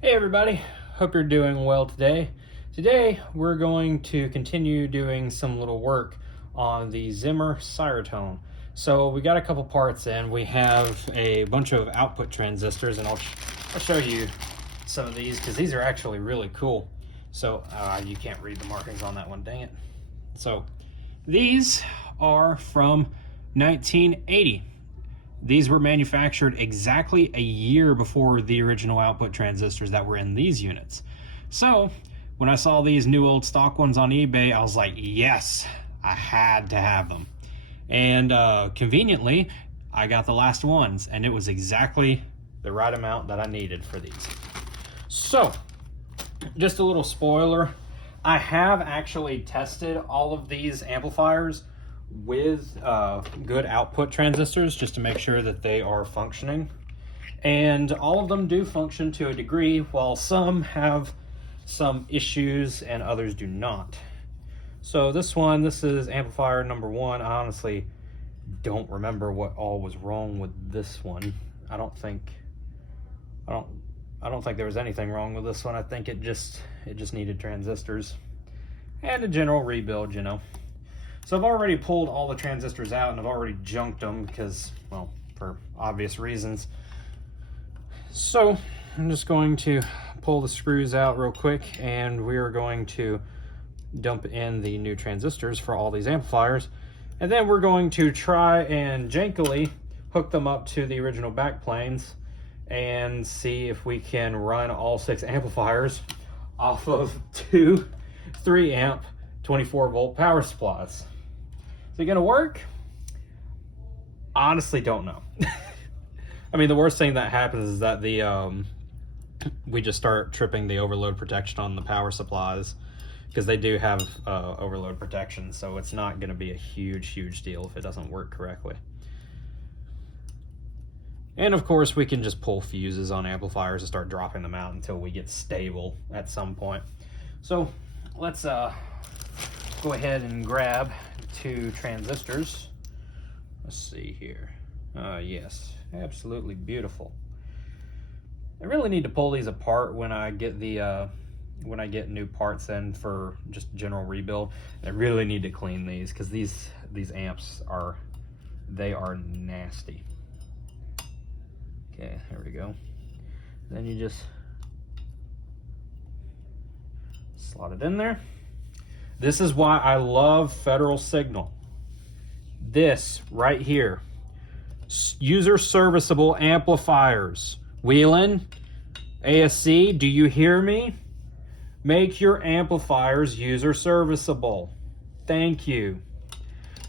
Hey everybody, hope you're doing well today. Today we're going to continue doing some little work on the Zimmer SiraTone. So we got a couple parts in. We have a bunch of output transistors, and I'll show you some of these because these are actually really cool. So you can't read the markings on that one, dang it. So these are from 1980. These were manufactured exactly a year before the original output transistors that were in these units. So when I saw these new old stock ones on eBay, I was like, yes, I had to have them. And conveniently, I got the last ones, and it was exactly the right amount that I needed for these. So, just a little spoiler, I have actually tested all of these amplifiers with good output transistors just to make sure that they are functioning, and all of them do function to a degree, while some have some issues and others do not. So this is amplifier number 1. I honestly don't remember what all was wrong with this one. I don't think there was anything wrong with this one. I think it just needed transistors and a general rebuild, you know. So I've already pulled all the transistors out, and I've already junked them because, well, for obvious reasons. So I'm just going to pull the screws out real quick, and we are going to dump in the new transistors for all these amplifiers. And then we're going to try and jankily hook them up to the original backplanes and see if we can run all 6 amplifiers off of 2 3 amp 24 volt power supplies. Is it gonna work? Honestly, don't know. I mean, the worst thing that happens is that we just start tripping the overload protection on the power supplies, because they do have overload protection, so it's not gonna be a huge deal if it doesn't work correctly. And of course, we can just pull fuses on amplifiers and start dropping them out until we get stable at some point. So let's go ahead and grab 2 transistors. Let's see here. Yes, absolutely beautiful. I really need to pull these apart when I get new parts in for just general rebuild. I really need to clean these because these amps are nasty. Okay, there we go. Then you just slot it in there. This is why I love Federal Signal. This right here, user serviceable amplifiers. Wheelan, ASC, do you hear me? Make your amplifiers user serviceable. Thank you.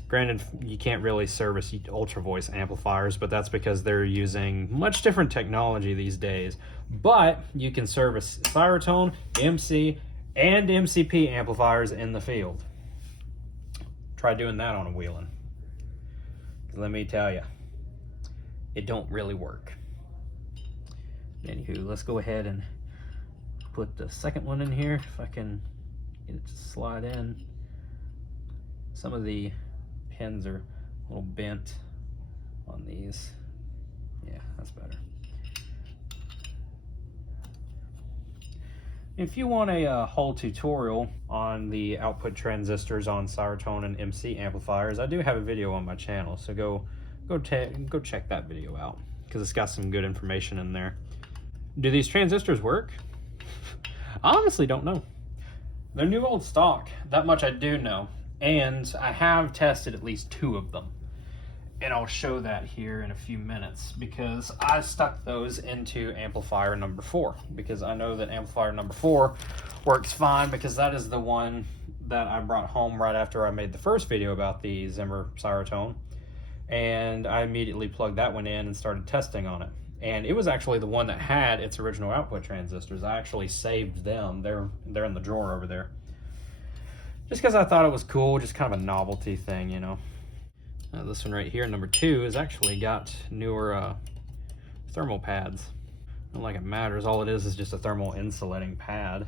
Granted, you can't really service ultra voice amplifiers, but that's because they're using much different technology these days. But you can service SiraTone, MC, and MCP amplifiers in the field. Try doing that on a Wheelan. Let me tell you, it don't really work. Anywho, let's go ahead and put the second one in here, if I can get it to slide in. Some of the pins are a little bent on these. Yeah, that's better. If you want a whole tutorial on the output transistors on SiraTone and MC amplifiers, I do have a video on my channel, so go check that video out because it's got some good information in there. Do these transistors work? I honestly don't know. They're new old stock, that much I do know, and I have tested at least 2 of them. And I'll show that here in a few minutes because I stuck those into amplifier number 4 because I know that amplifier number 4 works fine because that is the one that I brought home right after I made the first video about the Zimmer SiraTone, and I immediately plugged that one in and started testing on it. And it was actually the one that had its original output transistors. I actually saved them. They're in the drawer over there. Just because I thought it was cool, just kind of a novelty thing, you know. This one right here, number 2, has actually got newer thermal pads. Not like it matters. All it is just a thermal insulating pad.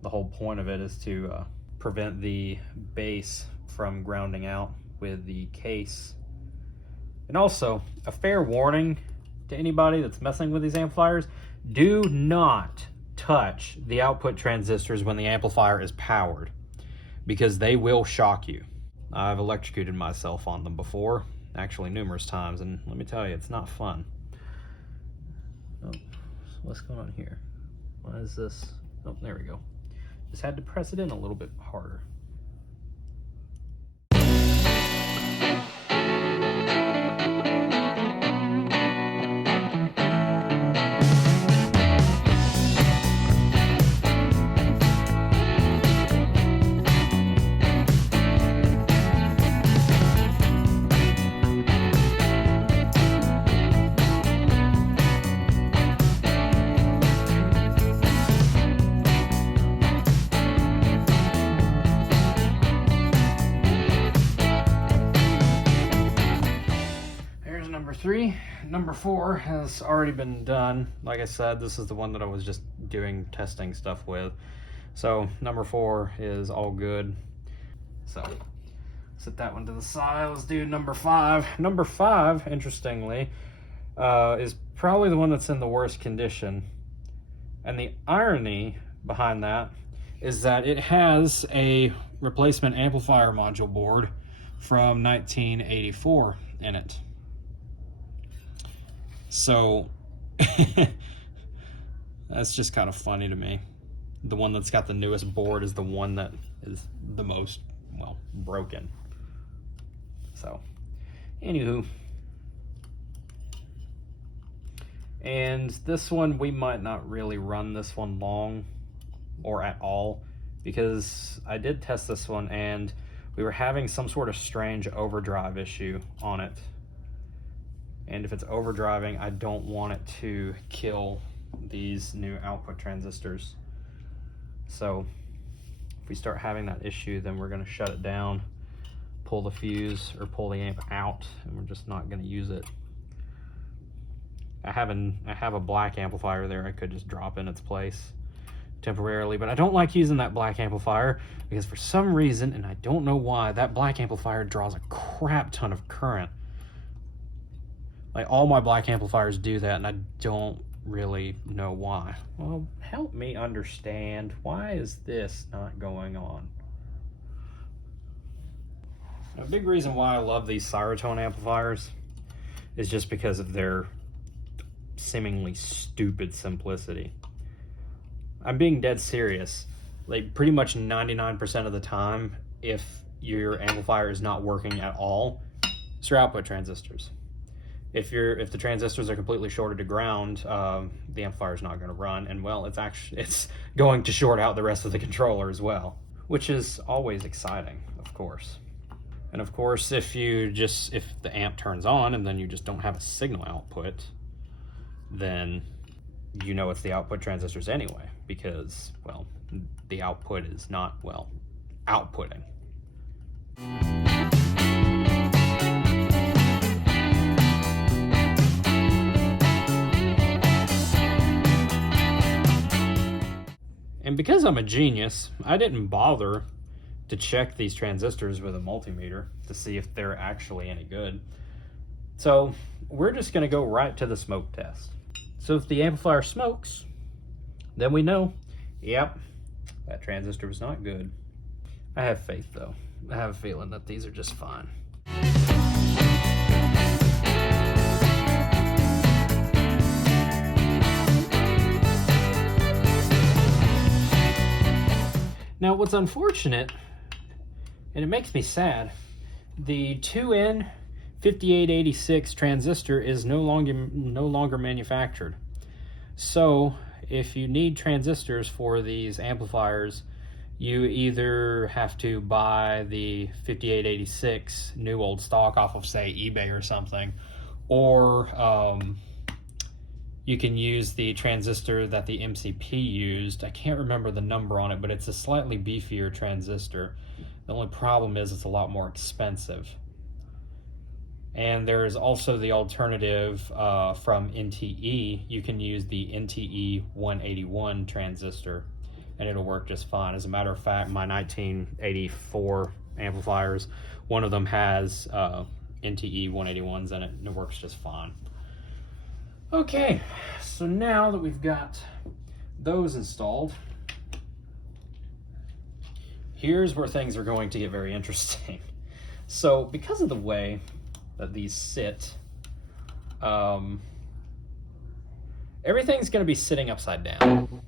The whole point of it is to prevent the base from grounding out with the case. And also, a fair warning to anybody that's messing with these amplifiers, Do not touch the output transistors when the amplifier is powered, because they will shock you. I've electrocuted myself on them before, actually numerous times, and let me tell you, it's not fun. Oh, what's going on here? Why is this? Oh, there we go. Just had to press it in a little bit harder. Number 3. Number 4 has already been done. Like I said, this is the one that I was just doing testing stuff with. So number 4 is all good. So set that one to the side. Let's do number 5. Number 5, interestingly, is probably the one that's in the worst condition. And the irony behind that is that it has a replacement amplifier module board from 1984 in it. So that's just kind of funny to me. The one that's got the newest board is the one that is the most, well, broken. So, anywho. And this one, we might not really run this one long or at all, because I did test this one and we were having some sort of strange overdrive issue on it. And if it's overdriving, I don't want it to kill these new output transistors. So if we start having that issue, then we're going to shut it down, pull the fuse or pull the amp out, and we're just not going to use it. I have a black amplifier there I could just drop in its place temporarily, but I don't like using that black amplifier because for some reason, and I don't know why, that black amplifier draws a crap ton of current. Like, all my black amplifiers do that, and I don't really know why. Well, help me understand. Why is this not going on? A big reason why I love these SiraTone amplifiers is just because of their seemingly stupid simplicity. I'm being dead serious. Like, pretty much 99% of the time, if your amplifier is not working at all, it's your output transistors. If the transistors are completely shorted to ground, the amplifier is not going to run, and well, it's going to short out the rest of the controller as well, which is always exciting, of course. And of course, if the amp turns on and then you just don't have a signal output, then you know it's the output transistors anyway, because, well, the output is not, well, outputting. And because I'm a genius, I didn't bother to check these transistors with a multimeter to see if they're actually any good. So we're just going to go right to the smoke test. So if the amplifier smokes, then we know, yep, that transistor was not good. I have faith though. I have a feeling that these are just fine. Now, what's unfortunate, and it makes me sad, the 2N5886 transistor is no longer manufactured. So, if you need transistors for these amplifiers, you either have to buy the 5886 new old stock off of, say, eBay or something, or you can use the transistor that the MCP used. I can't remember the number on it, but it's a slightly beefier transistor. The only problem is it's a lot more expensive. And there is also the alternative from NTE. You can use the NTE 181 transistor, and it'll work just fine. As a matter of fact, my 1984 amplifiers, one of them has NTE 181s in it, and it works just fine. Okay, so now that we've got those installed, here's where things are going to get very interesting. So because of the way that these sit, everything's going to be sitting upside down.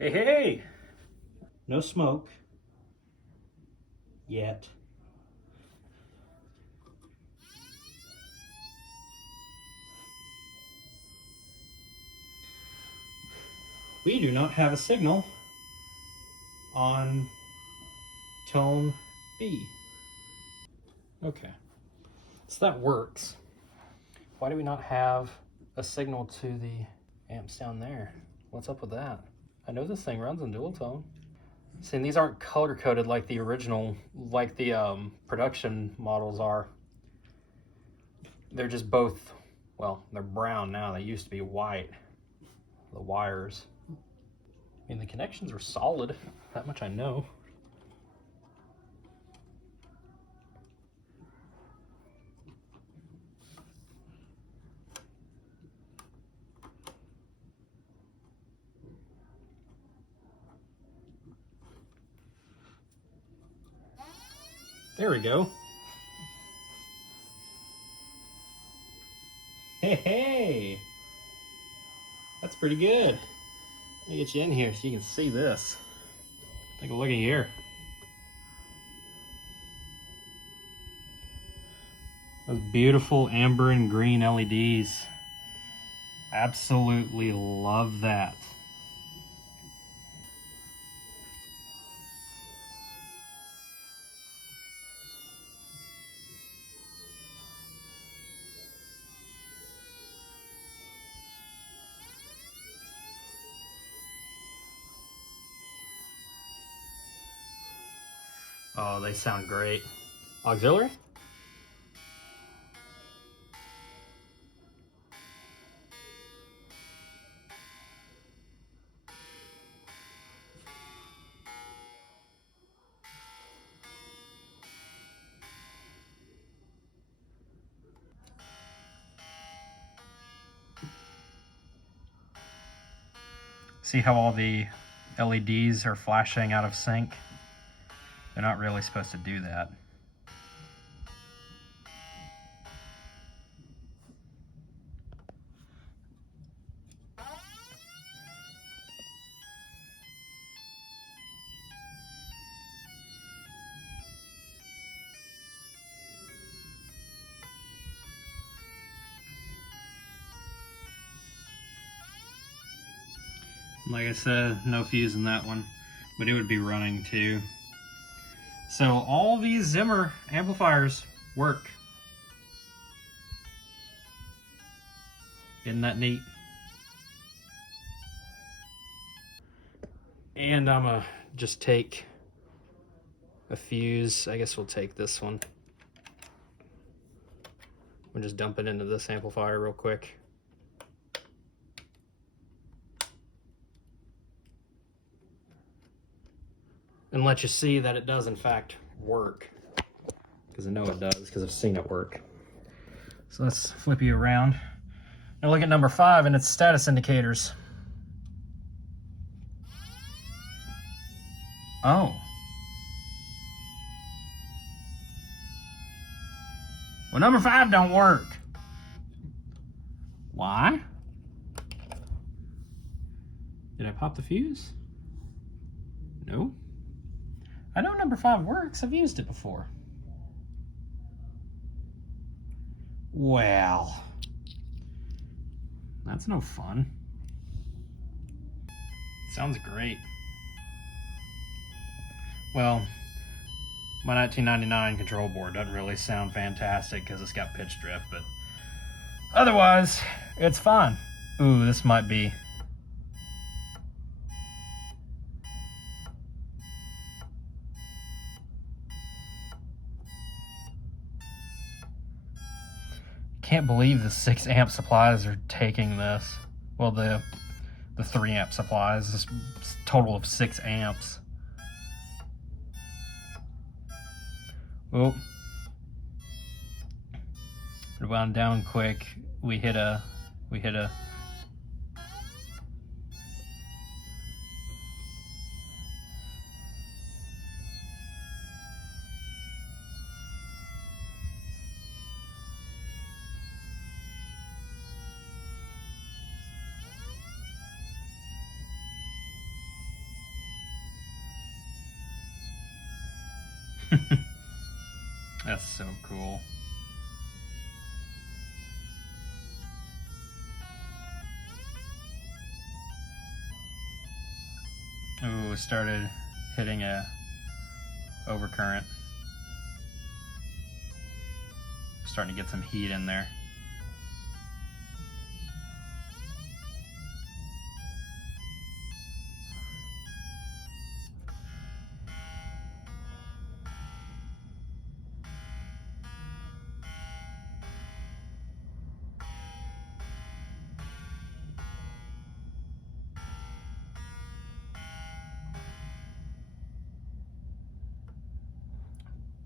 Hey, hey! No smoke. Yet. We do not have a signal on tone B. Okay, so that works. Why do we not have a signal to the amps down there? What's up with that? I know this thing runs in dual tone. See, and these aren't color coded like the original, like the production models are. They're just both, well, they're brown now. They used to be white, the wires. I mean, the connections are solid, that much I know. There we go. Hey, hey! That's pretty good. Let me get you in here so you can see this. Take a look at here. Those beautiful amber and green LEDs. Absolutely love that. Oh, they sound great. Auxiliary? See how all the LEDs are flashing out of sync? They're not really supposed to do that. Like I said, no fuse in that one, but it would be running too. So all these Zimmer amplifiers work. Isn't that neat? And I'm gonna just take a fuse. I guess we'll take this one. We'll just dump it into this amplifier real quick. and let you see that it does in fact work. Because I know it does, because I've seen it work. So let's flip you around. Now look at number 5 and its status indicators. Oh. Well, number 5 don't work. Why? Did I pop the fuse? No. I know number 5 works. I've used it before. Well, that's no fun. Sounds great. Well, my 1999 control board doesn't really sound fantastic because it's got pitch drift, but otherwise, it's fine. Ooh, this might be... Can't believe the 6 amp supplies are taking this. Well, the 3 amp supplies, this total of 6 amps. Oh, it wound down quick. We hit a That's so cool. Ooh, started hitting a overcurrent. Starting to get some heat in there.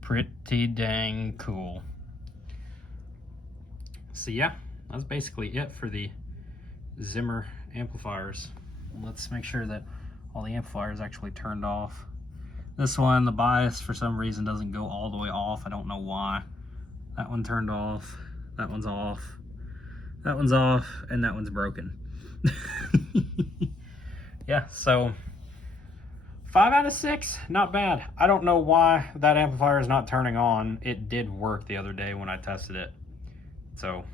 Pretty dang cool. So yeah, that's basically it for the Zimmer amplifiers. Let's make sure that all the amplifiers actually turned off. This one, the bias for some reason doesn't go all the way off. I don't know why. That one turned off, that one's off, that one's off, and that one's broken. Yeah, so 5 out of 6, not bad. I don't know why that amplifier is not turning on. It did work the other day when I tested it. So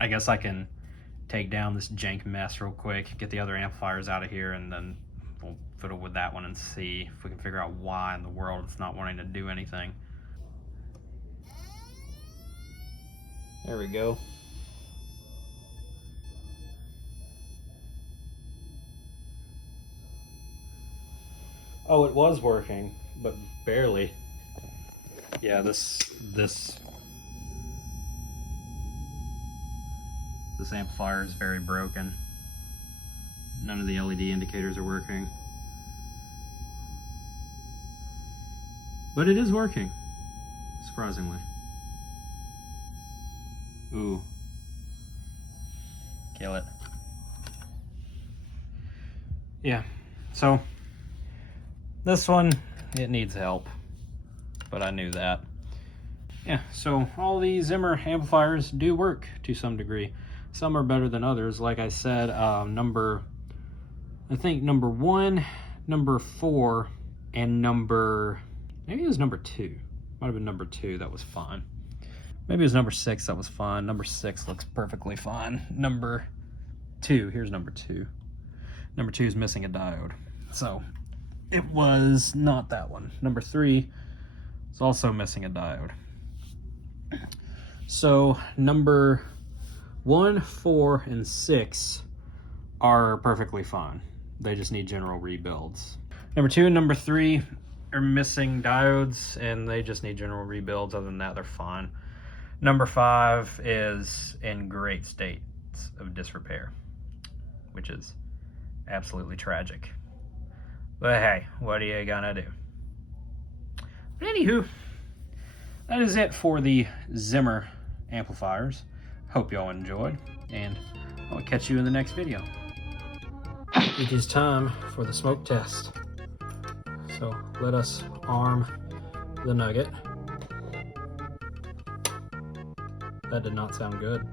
I guess I can take down this jank mess real quick, get the other amplifiers out of here, and then we'll fiddle with that one and see if we can figure out why in the world it's not wanting to do anything. There we go. Oh, it was working, but barely. Yeah, this amplifier is very broken. None of the LED indicators are working. But it is working, surprisingly. Ooh. Kill it. Yeah, so this one, it needs help, but I knew that. Yeah, so all these Zimmer amplifiers do work to some degree. Some are better than others. Like I said, I think number 1, number 4, and maybe it was number 2. Might have been number 2, that was fine. Maybe it was number 6, that was fine. Number 6 looks perfectly fine. Number 2, here's number 2. Number 2 is missing a diode. So it was not that one. Number 3 is also missing a diode. So number 1, 4, and 6 are perfectly fine. They just need general rebuilds. Number 2 and number 3 are missing diodes and they just need general rebuilds. Other than that, they're fine. Number 5 is in great states of disrepair, which is absolutely tragic. But hey, what are you gonna do? But anywho, that is it for the Zimmer amplifiers. Hope y'all enjoyed, and I'll catch you in the next video. It is time for the smoke test. So let us arm the nugget. That did not sound good.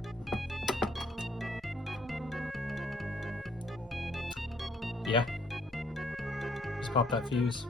Yeah. Just pop that fuse.